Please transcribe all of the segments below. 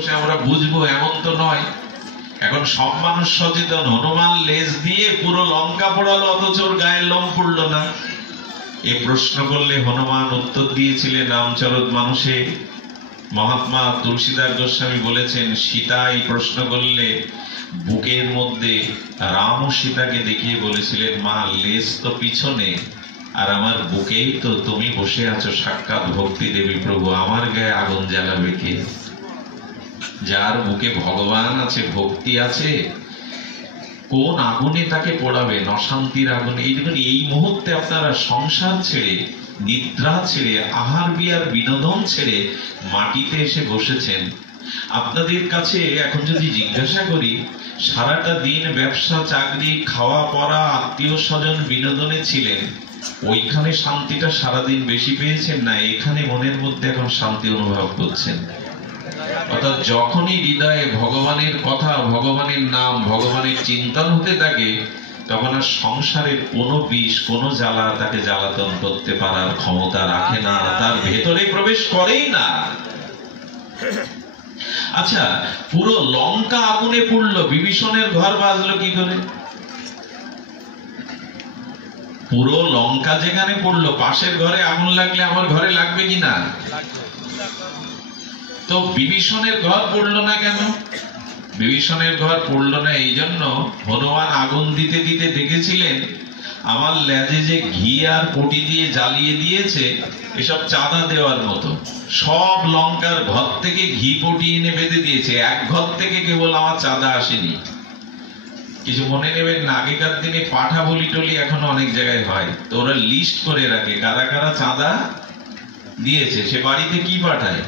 বসে আমরা বুঝবো এমন তো নয়। এখন সব মানুষ সচেতন। হনুমান লেজ দিয়ে পুরো লঙ্কা পোড়ালো, অথচ ওর গায়ের লোম পুড়লো না। এ প্রশ্ন করলে হনুমান উত্তর দিয়েছিলেন রামচরিত মানুষে। মহাত্মা তুলসীদাস গোস্বামী বলেছেন, সীতা এই প্রশ্ন করলে বুকের মধ্যে রাম ও সীতাকে দেখিয়ে বলেছিলেন, মা লেজ তো পিছনে, আর আমার বুকেই তো তুমি বসে আছো সাক্ষাৎ ভক্তি দেবী প্রভু, আমার গায়ে আগুন জ্বালাবে কে? যার বুকে ভগবান আছে, ভক্তি আছে, কোন আগুনে তাকে পোড়াবেন? অশান্তির আগুনে। এই মুহূর্তে আপনারা সংসার ছেড়ে, নিদ্রা ছেড়ে, আহার বিহার বিনোদন ছেড়ে মাটিতে এসে বসেছেন। আপনাদের কাছে এখন যদি জিজ্ঞাসা করি, সারাটা দিন ব্যবসা চাকরি, খাওয়া পড়া, আত্মীয় স্বজন, বিনোদনে ছিলেন, ওইখানে শান্তিটা সারাদিন বেশি পেয়েছেন না এখানে মনের মধ্যে এখন শান্তি অনুভব করছেন? অর্থাৎ যখনই হৃদয়ে ভগবানের কথা, ভগবানের নাম, ভগবানের চিন্তন হতে থাকে, তখন আর সংসারের কোনো বিষ, কোনো জ্বালা তাকে জ্বালাতন করতে পারার ক্ষমতা রাখে না, তার ভেতরে প্রবেশ করেই না। আচ্ছা, পুরো লঙ্কা আগুনে পুড়লো, বিভীষণের ঘর বাজলো কি করে? পুরো লঙ্কা যেখানে পড়লো, পাশের ঘরে আগুন লাগলে আমার ঘরে লাগবে কিনা? তো বিভীষণের ঘর পড়লো না কেন? বিভীষণের ঘর পড়লো না এই জন্য, হনুমান আগুন দিতে দিতে দেখেছিলেন আমার লেজে যে ঘি আর পটি দিয়ে জ্বালিয়ে দিয়েছে, এসব চাঁদা দেওয়ার মতো। সব লঙ্কার ঘর থেকে ঘি পটি এনে বেঁধে দিয়েছে, এক ঘর থেকে কেবল আমার চাঁদা আসেনি। কিছু মনে নেবেন না, আগেকার দিনে পাঠা বলি টলি এখনো অনেক জায়গায় হয়, তো ওরা লিস্ট করে রাখে কারা কারা চাঁদা দিয়েছে। সে বাড়িতে কি পাঠায়?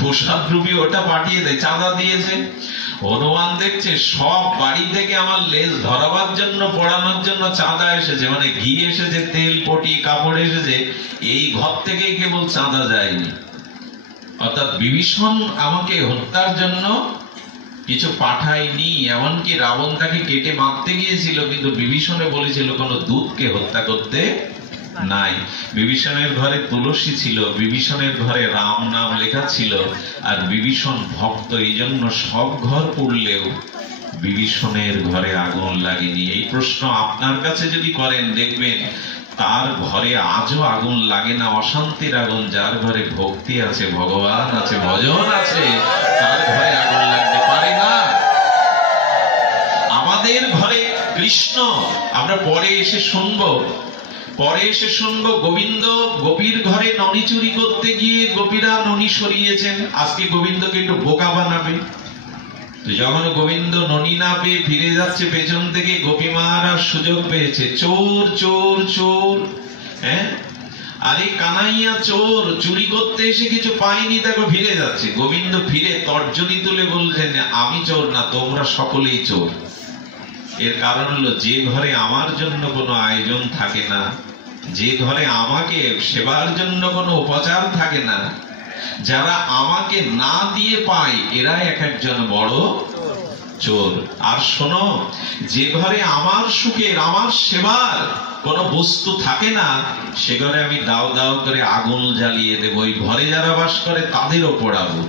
প্রসাদ রূপী ওটা পাঠিয়ে দেয়, চাঁদা দিয়েছে। হনুমান দেখছে সব বাড়ি থেকে আমার লেজ ধরাবার জন্য, পড়ানোর জন্য চাঁদা এসেছে, মানে ঘি এসেছে, তেল পটি কাপড় এসেছে, এই ঘর থেকে কেবল চাঁদা যায়নি। অর্থাৎ বিভীষণ আমাকে হত্যার জন্য কিছু পাঠায়নি। এমনকি রাবণ তাকে কেটে মারতে গিয়েছিল, কিন্তু বিভীষণে বলেছিল কোনো দূতকে হত্যা করতে নাই। বিভীষণের ঘরে তুলসী ছিল, বিভীষণের ঘরে রাম নাম লেখা ছিল, আর বিভীষণ ভক্ত, এই জন্য সব ঘর পড়লেও বিভীষণের ঘরে আগুন লাগেনি। এই প্রশ্ন আপনার কাছে যদি করেন, দেখবেন তার ঘরে আজও আগুন লাগে না, অশান্তির আগুন। যার ঘরে ভক্তি আছে, ভগবান আছে, ভজন আছে, তার ঘরে আগুন লাগতে পারে না। আমাদের ঘরে কৃষ্ণ, আমরা পরে এসে শুনবো, গোবিন্দ গোপীর ঘরে ননি চুরি করতে গিয়ে গোপীরা ননি সরিয়েছেন। আজকে গোবিন্দকে একটু বোকা বানাবে। তো যখন গোবিন্দ ননি না পেয়ে ফিরে যাচ্ছে, পেছন থেকে গোপীমারা সুযোগ পেয়েছে, চোর চোর চোর। হ্যাঁ, আরে কানাইয়া চোর, চুরি করতে এসে কিছু পায়নি, দেখো ফিরে যাচ্ছে। গোবিন্দ ফিরে তর্জনী তুলে বলছেন, আমি চোর না, তোমরা সকলেই চোর। এর কারণ হলো, যে ঘরে আমার জন্য কোনো আয়োজন থাকে না, যে ঘরে আমাকে সেবার জন্য কোনো উপচার থাকে না, যারা আমাকে না দিয়ে পায়, এরাই এক একজন বড় চোর। আর শোনো, যে ঘরে আমার সুখের, আমার সেবার কোনো বস্তু থাকে না, সে ঘরে আমি দাও দাও করে আগুন জ্বালিয়ে দেব। ওই ঘরে যারা বাস করে তাদেরও পোড়াবো।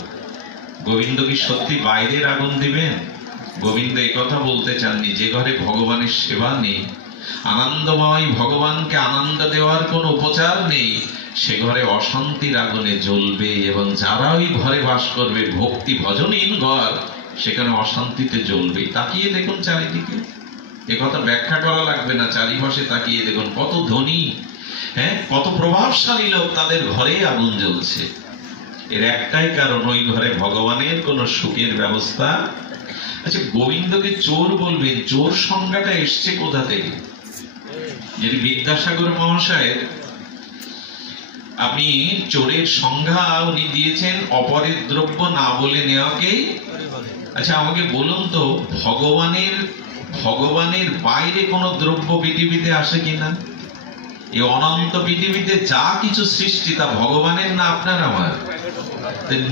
গোবিন্দ কি সত্যি বাইরের আগুন দিবেন? গোবিন্দ এই কথা বলতে চাননি, যে ঘরে ভগবানের সেবা নেই, আনন্দময় ভগবানকে আনন্দ দেওয়ার কোন উপচার নেই, সে ঘরে অশান্তির আগুনে জ্বলবে। এবং যারা ওই ঘরে বাস করবে, ভক্তি ভজনহীন ঘর, সেখানে অশান্তিতে জ্বলবে। তাকিয়ে দেখুন চারিদিকে, এ কথা ব্যাখ্যা করা লাগবে না, চারিপাশে তাকিয়ে দেখুন কত ধনী, হ্যাঁ, কত প্রভাবশালী লোক, তাদের ঘরে আগুন জ্বলছে। এর একটাই কারণ, ওই ঘরে ভগবানের কোন সুখের ব্যবস্থা। আচ্ছা, গোবিন্দকে চোর বলবেন, চোর সংজ্ঞাটা এসছে কোথা থেকে? যদি বিদ্যাসাগর মহাশয়, আপনি চোরের সংজ্ঞা উনি দিয়েছেন অপরের দ্রব্য না বলে নেওয়াকে। আচ্ছা, আমাকে বলুন তো, ভগবানের বাইরে কোন দ্রব্য পৃথিবীতে আসে কিনা? এই অনন্ত পৃথিবীতে যা কিছু সৃষ্টি, তা ভগবানের না আপনার আমার?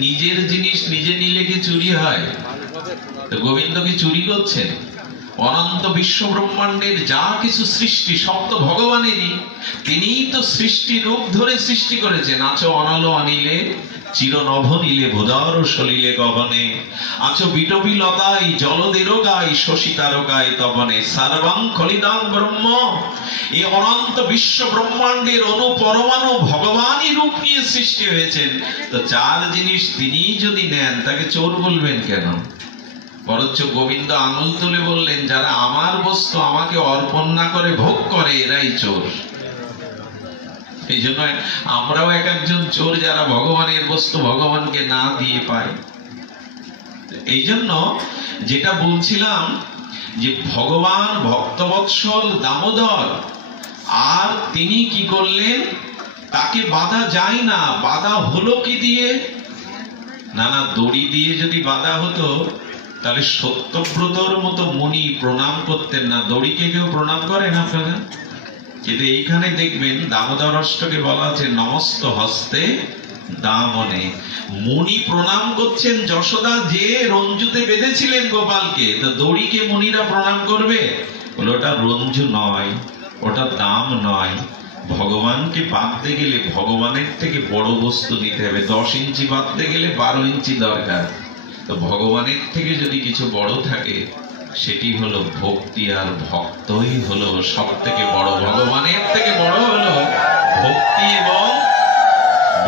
নিজের জিনিস নিজে নিলে কি চুরি হয়? তো গোবিন্দ কি চুরি করছেন? অনন্ত বিশ্ব ব্রহ্মাণ্ডের যা কিছু সৃষ্টি সব তো ভগবানেরই। তিনিই তো সৃষ্টি রূপ ধরে সৃষ্টি করেছেন। আছো অনল অনিলে চিরনভ নীলে ভোদর সলিলে গগনে, আছো বিটবি লতায় জলদের গায় শশী তারকায় তবনে, সর্বং খলিদাং ব্রহ্ম, এই অনন্ত বিশ্ব ব্রহ্মাণ্ডের অনু পরমাণু ভগবানই রূপ নিয়ে সৃষ্টি হয়েছেন। তো চার জিনিস তিনি যদি নেন, তাকে চোর বলবেন কেন? বরঞ্চ গোবিন্দ আঙুল তুলে বললেন, যারা আমার বস্তু আমাকে অর্পণ না করে ভোগ করে, এরাই চোর। এই জন্য আমরাও এক একজন চোর, যারা ভগবানের বস্তু ভগবানকে না দিয়ে পায়। এই জন্য যেটা বলছিলাম, যে ভগবান ভক্তবৎসল দামোদর, আর তিনি কি করলেন, তাকে বাধা যায় না। বাধা হলো কি দিয়ে? না, দড়ি দিয়ে যদি বাধা হতো তাহলে সত্যব্রতর মতো মুনি প্রণাম করতেন না। দড়িকে কেউ প্রণাম করেন আপনারা? কিন্তু এইখানে দেখবেন দামোদর অষ্টকে বলা আছে, নমস্ত হস্তে দামনে। মুনি প্রণাম করছেন যশোদা যে রঞ্জুতে বেঁধেছিলেন গোপালকে, তো দড়িকে মুনিরা প্রণাম করবে? বলে ওটা রঞ্জু নয়, ওটা দাম নয়। ভগবানকে বাঁধতে গেলে ভগবানের থেকে বড় বস্তু নিতে হবে। 10 ইঞ্চি বাঁধতে গেলে 12 ইঞ্চি দরকার। তো ভগবানের থেকে যদি কিছু বড় থাকে, সেটি হলো ভক্তি, আর ভক্তই হলো সব থেকে বড়। ভগবানের থেকে বড় হলো ভক্তি এবং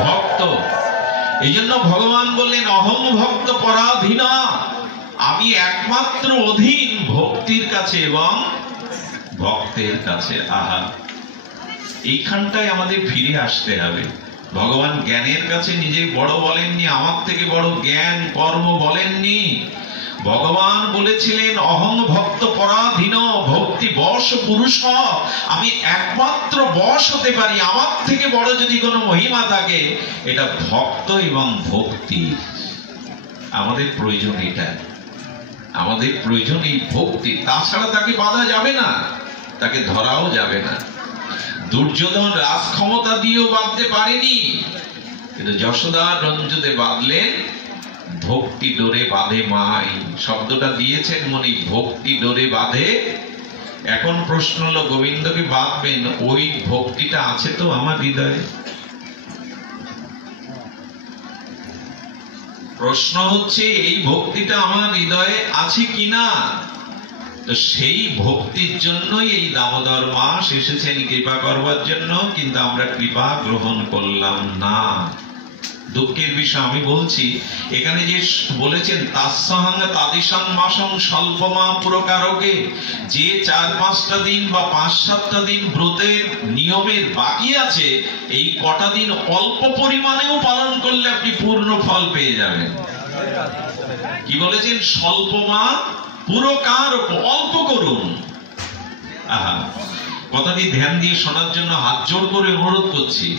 ভক্ত। এই জন্য ভগবান বললেন, অহং ভক্ত পরাধীন, আমি একমাত্র অধীন ভক্তির কাছে এবং ভক্তের কাছে। আহা, এইখানটায় আমাদের ফিরে আসতে হবে। ভগবান জ্ঞানের কাছে নিজে বড় বলেননি, আমার থেকে বড় জ্ঞান কর্ম বলেননি। ভগবান বলেছিলেন, অহং ভক্ত পরাধীন, ভক্তি বশ পুরুষ, আমি একমাত্র বশ হতে পারি। আমার থেকে বড় যদি কোনো মহিমা থাকে, এটা ভক্ত এবং ভক্তি। আমাদের প্রয়োজন এটা, আমাদের প্রয়োজন এই ভক্তি। তাছাড়া তাকে বাধা যাবে না, তাকে ধরাও যাবে না। দুর্যোধন রাজ ক্ষমতা দিয়েও বাঁধতে পারেনি, কিন্তু যশোদা রঞ্জুতে বাঁধলেন। ভক্তি ডোরে বাঁধে মাই, শব্দটা দিয়েছেন মনি, ভক্তি ডোরে বাঁধে। এখন প্রশ্ন হলো, গোবিন্দকে বাঁধবেন, ওই ভক্তিটা আছে তো আমার হৃদয়ে? প্রশ্ন হচ্ছে, এই ভক্তিটা আমার হৃদয়ে আছে কিনা? তো সেই ভক্তির জন্যই এই দামোদর মাস এসেছেন কৃপা করবার জন্য, কিন্তু আমরা কৃপা গ্রহণ করলাম না। দুঃখের বিষয় আমি বলছি, এখানে যে বলেছেন তাসং তাদিসং মাসং স্বল্পমা পুরকারকে, যে 4-5টা দিন বা 5-7টা দিন ব্রতের নিয়মের বাকি আছে, এই কটা দিন অল্প পরিমাণেও পালন করলে আপনি পূর্ণ ফল পেয়ে যাবেন। কি বলেছেন? স্বল্পমা পুরকার, অল্প করুন। আহা, কথাটি ধ্যান দিয়ে শোনার জন্য হাত জোড় করে অনুরোধ করছি।